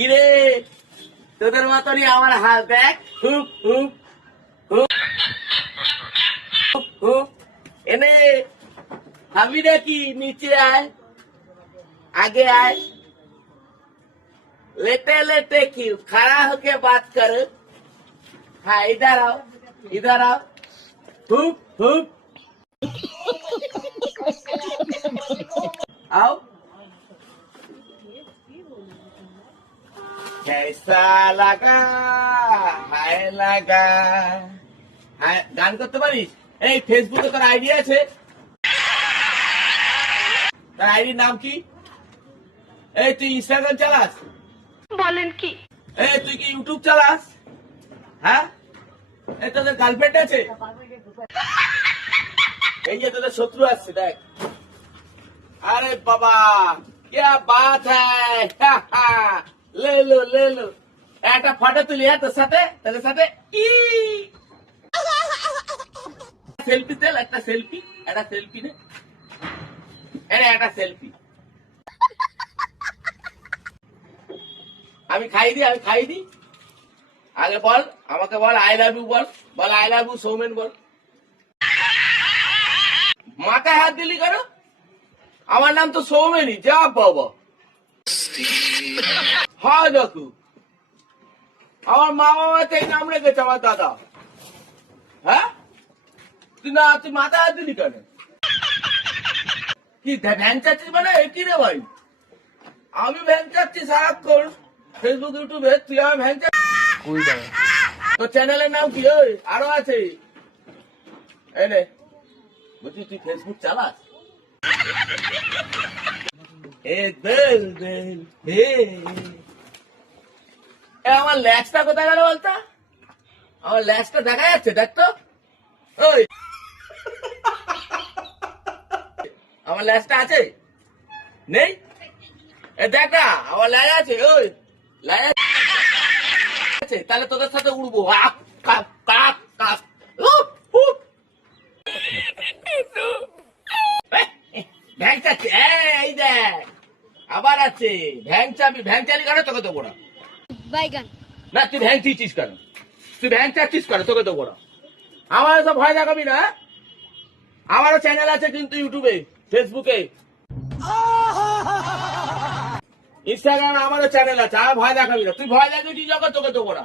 কিরে তোদের মতনই আমার হাল দেখ, হুপ হুপ হুপ হুপ হুপ। এনে খাবি নাকি? নিচে আয়, आगे आए, लेटे लेटे क्यों, खड़ा होके बात कर। हाँ इधर आओ, इधर आओ, हुप हुप आओ। कैसा लगा, हाय लगा, हाय। গান করতে পারিস? এই ফেসবুকে তোর আইডি আছে? তার আইডির নাম কি? এই তুই ইনস্টাগ্রাম চালাস? বলেন কি? এই তুই কি ইউটিউব চালাস? হ্যাঁ, এই তোদের গার্লফ্রেন্ড আছে? এই যে তোদের শত্রু আসছে দেখ। আরে বাবা क्या बात है, ले लो ले लो। একটা ফটো তুলি তোর সাথে, তোদের সাথে সেলফি তেল, একটা সেলফি, একটা সেলফি নে, একটা সেলফি। আমি খাই দি, আমি খাই দি। আগে বল, আমাকে বল আই লাভ ইউ, বল বল আই লাভ ইউ সৌমেন, বল। মাথায় হাত দিলি কেন? আমার নাম তো সৌমেনই, যা বাবা। হ্যাঁ দেখু, আমার মা বাবাতে এই নাম রেখেছে আমার দাদা। হ্যাঁ তুই না, তুই মাথায় হাত দিলি কেন? কি ভ্যান চাচ্ছিস মানে? কি রে ভাই, আমি ভ্যান চাচ্ছি সারাক্ষণ ফেসবুক ইউটিউবে, তুই আমার ভ্যান চাচ্ছিস? তোর চ্যানেলের নাম কি? ওই আরো আছে এনে, বলছি তুই ফেসবুক চালাস? আমার ল্যাচটা কোথায় গেল বলতো? আমার ল্যাচটা দেখা যাচ্ছে, দেখ তো। ওই আমার ল্যাচটা আছে? নেই? দেখ না, আমার ল্যাচ আছে। ওই ল্যাচ আছে, তাহলে তোদের সাথে উড়বো। ভ্যাং চাচ্ছি, এই দেখ আবার আছে ভ্যাং চাবি। ভ্যাং চালি কেন? তোকে তো গোড়া বাইগান না, তুই ভ্যাং চিচিস কেন? তুই ভ্যাং চাচ্ছিস কেন? তোকে তো গোড়া। আমার সব ভয় দেখাবি না। আমারও চ্যানেল আছে কিন্তু ইউটিউবে, ফেসবুকে, ইনস্টাগ্রামে আমারও চ্যানেল আছে। আর ভয় দেখাবি না। তুই ভয় দেখাবি যখন, তোকে তো গোড়া।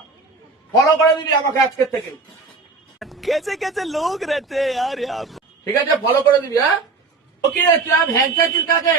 ফলো করে দিবি আমাকে আজকের থেকে। कैसे कैसे लोग रहते हैं यार यहाँ पे। ঠিক আছে, ফলো করে দিবি। হ্যাঁ ওকে, তুই আর ভ্যাং চাচ্ছিস কাকে?